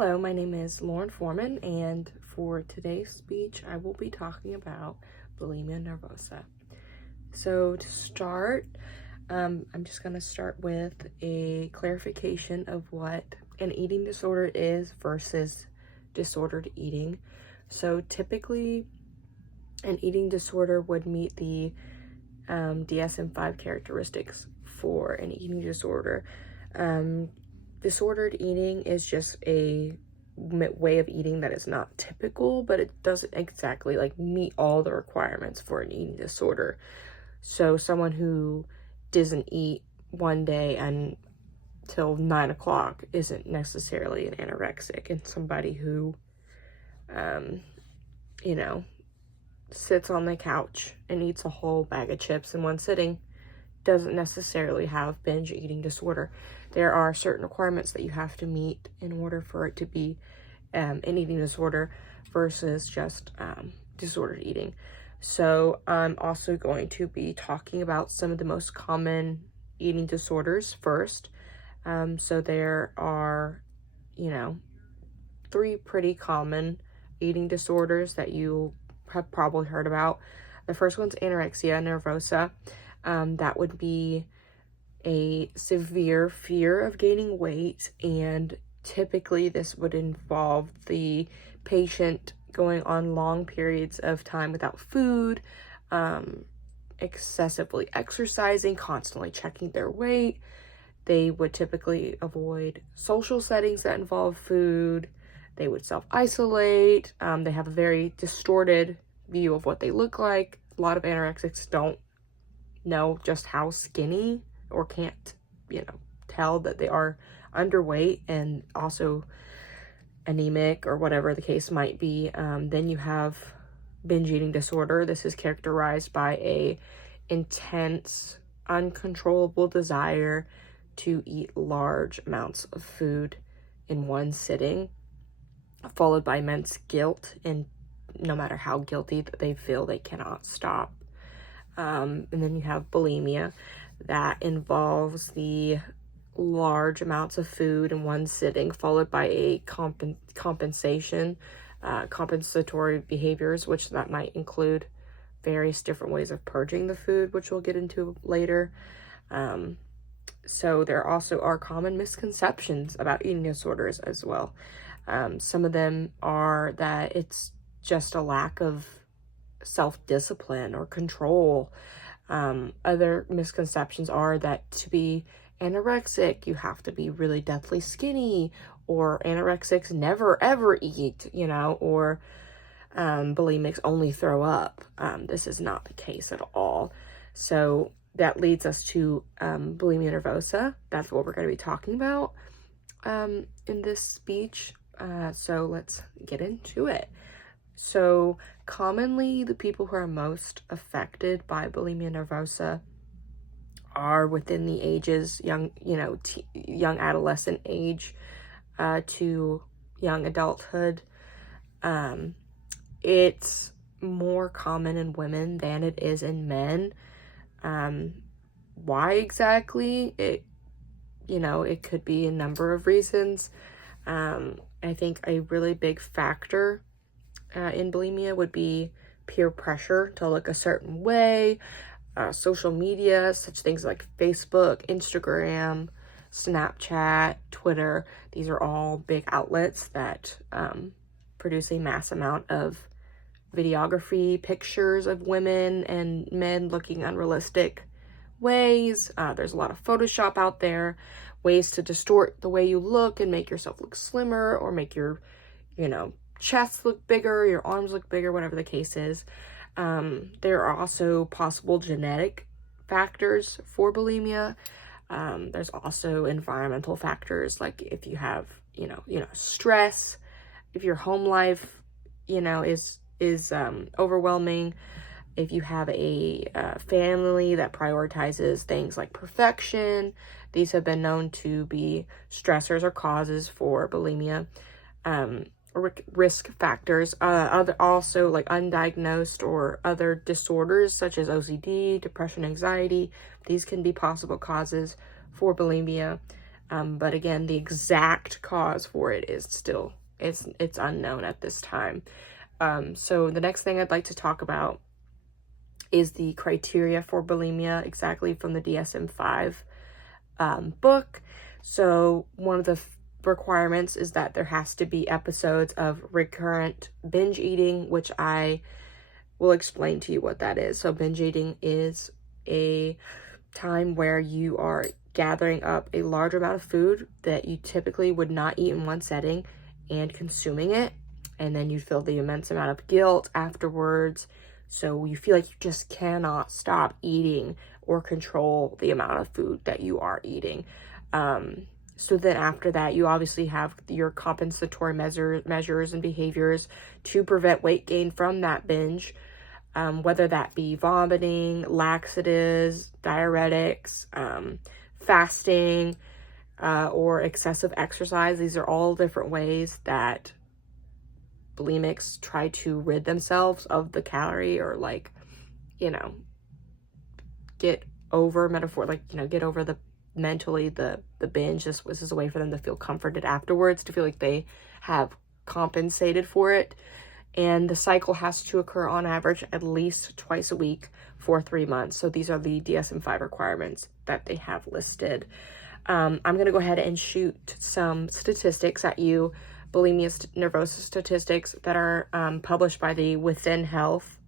Hello, my name is Lauren Foreman, and for today's speech, I will be talking about bulimia nervosa. So to start, I'm just going to start with a clarification of what an eating disorder is versus disordered eating. So typically, an eating disorder would meet the DSM-5 characteristics for an eating disorder. Disordered eating is just a way of eating that is not typical, but it doesn't exactly meet all the requirements for an eating disorder. So someone who doesn't eat one day until 9 o'clock isn't necessarily an anorexic, and somebody who sits on the couch and eats a whole bag of chips in one sitting doesn't necessarily have binge eating disorder. There are certain requirements that you have to meet in order for it to be an eating disorder versus just disordered eating. So I'm also going to be talking about some of the most common eating disorders first. So there are, 3 pretty common eating disorders that you have probably heard about. The first one's anorexia nervosa. That would be a severe fear of gaining weight, and typically this would involve the patient going on long periods of time without food, excessively exercising, constantly checking their weight. They would typically avoid social settings that involve food. They would self-isolate. They have a very distorted view of what they look like. A lot of anorexics don't know just how skinny, or can't, tell that they are underweight and also anemic or whatever the case might be. Then you have binge eating disorder. This is characterized by a intense, uncontrollable desire to eat large amounts of food in one sitting, followed by immense guilt, and no matter how guilty that they feel, they cannot stop. And then you have bulimia. That involves the large amounts of food in one sitting, followed by a compensatory behaviors, which that might include various different ways of purging the food, which we'll get into later. So there also are common misconceptions about eating disorders as well. Some of them are that it's just a lack of self-discipline or control. Other misconceptions are that to be anorexic, you have to be really deathly skinny, or anorexics never ever eat, or bulimics only throw up. This is not the case at all. So that leads us to bulimia nervosa. That's what we're going to be talking about in this speech. So let's get into it. So commonly, the people who are most affected by bulimia nervosa are within the ages, young adolescent age to young adulthood. It's more common in women than it is in men. Why exactly? It could be a number of reasons. I think a really big factor in bulimia would be peer pressure to look a certain way, social media, such things like Facebook, Instagram, Snapchat, Twitter. These are all big outlets that produce a mass amount of videography, pictures of women and men looking unrealistic ways. There's a lot of Photoshop out there, ways to distort the way you look and make yourself look slimmer, or make your, chest look bigger, your arms look bigger, whatever the case is. There are also possible genetic factors for bulimia. There's also environmental factors, like if you have, stress, if your home life, is overwhelming, if you have a family that prioritizes things like perfection. These have been known to be stressors or causes for bulimia. Risk factors, also like undiagnosed or other disorders such as OCD, depression, anxiety. These can be possible causes for bulimia. But again, the exact cause for it is still, it's unknown at this time. So the next thing I'd like to talk about is the criteria for bulimia, exactly from the DSM-5 book. So one of the requirements is that there has to be episodes of recurrent binge eating, which I will explain to you what that is. So binge eating is a time where you are gathering up a large amount of food that you typically would not eat in one setting and consuming it, and then you feel the immense amount of guilt afterwards. So you feel like you just cannot stop eating or control the amount of food that you are eating. So then after that, you obviously have your compensatory measures and behaviors to prevent weight gain from that binge, whether that be vomiting, laxatives, diuretics, fasting, or excessive exercise. These are all different ways that bulimics try to rid themselves of the calorie, or like, you know, get over get over the mentally the binge. This is a way for them to feel comforted afterwards, to feel like they have compensated for it. And the cycle has to occur on average at least twice a week for 3 months. So these are the DSM-5 requirements that they have listed. I'm going to go ahead and shoot some statistics at you, bulimia nervosa statistics that are published by the Within Health.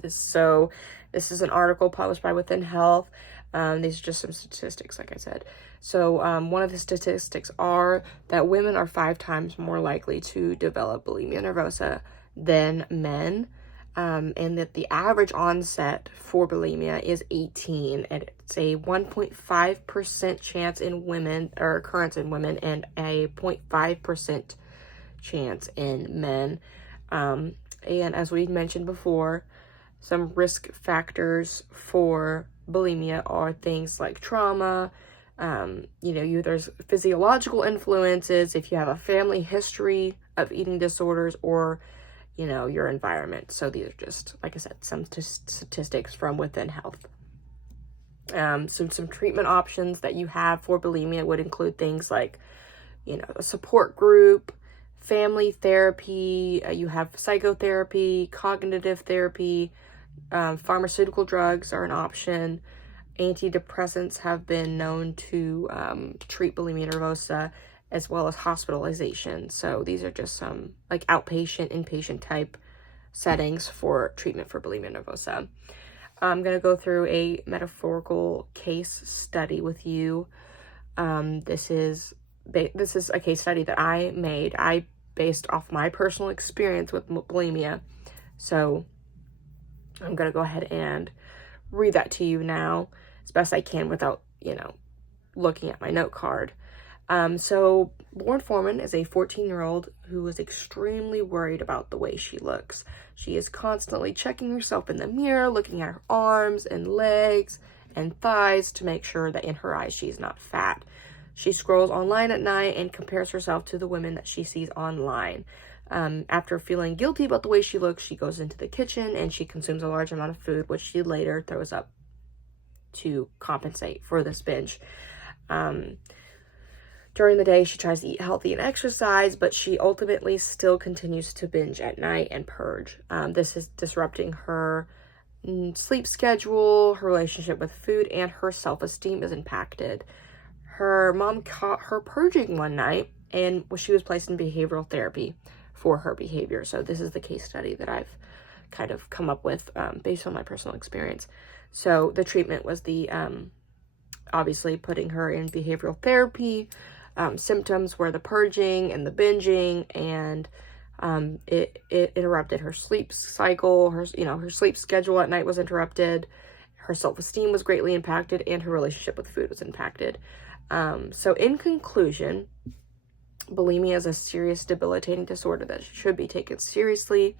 This is an article published by Within Health. These are just some statistics, like I said. So one of the statistics are that women are 5 times more likely to develop bulimia nervosa than men, and that the average onset for bulimia is 18, and it's a 1.5% chance in women, or occurrence in women, and a 0.5% chance in men. And as we mentioned before, some risk factors for bulimia are things like trauma. There's physiological influences, if you have a family history of eating disorders, or, your environment. So these are just, like I said, some statistics from Within Health. Some treatment options that you have for bulimia would include things like, a support group, family therapy, you have psychotherapy, cognitive therapy, pharmaceutical drugs are an option. Antidepressants have been known to treat bulimia nervosa, as well as hospitalization. So these are just some like outpatient, inpatient type settings for treatment for bulimia nervosa. I'm going to go through a metaphorical case study with you. This is a case study that I made. I based off my personal experience with bulimia. So I'm going to go ahead and read that to you now as best I can without, looking at my note card. So Lauren Foreman is a 14-year-old who is extremely worried about the way she looks. She is constantly checking herself in the mirror, looking at her arms and legs and thighs to make sure that in her eyes she's not fat. She scrolls online at night and compares herself to the women that she sees online. After feeling guilty about the way she looks, she goes into the kitchen and she consumes a large amount of food, which she later throws up to compensate for this binge. During the day, she tries to eat healthy and exercise, but she ultimately still continues to binge at night and purge. This is disrupting her sleep schedule, her relationship with food, and her self-esteem is impacted. Her mom caught her purging one night, and she was placed in behavioral therapy for her behavior. So this is the case study that I've kind of come up with based on my personal experience. So the treatment was obviously putting her in behavioral therapy. Symptoms were the purging and the binging, and it interrupted her sleep cycle. Her sleep schedule at night was interrupted. Her self-esteem was greatly impacted, and her relationship with food was impacted. So in conclusion, bulimia is a serious debilitating disorder that should be taken seriously.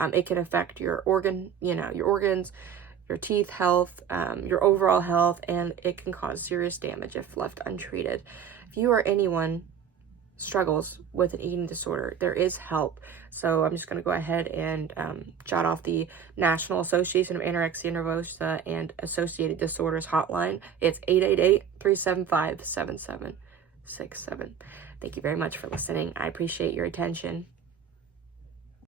It can affect your organs, your teeth health, your overall health, and it can cause serious damage if left untreated. If you or anyone struggles with an eating disorder, there is help. So I'm just going to go ahead and jot off the National Association of Anorexia Nervosa and Associated Disorders hotline. It's 888-375-7767. Thank you very much for listening. I appreciate your attention.